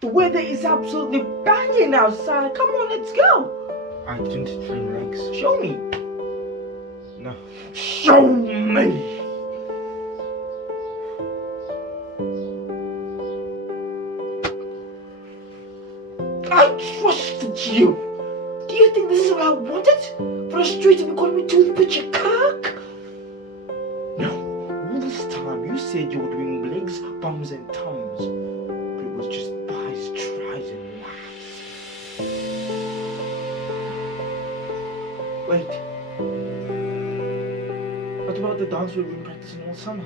The weather is absolutely banging outside. Come on, let's go. I didn't train legs. Show me. No. Show me. I trusted you. Do you think this is what I wanted? For a street to be calling me to pitch a cock? No. All this time you said you were doing legs, bums, and tums. But it was just buys, tries, and laughs. Wait. What about the dance we've been practicing all summer?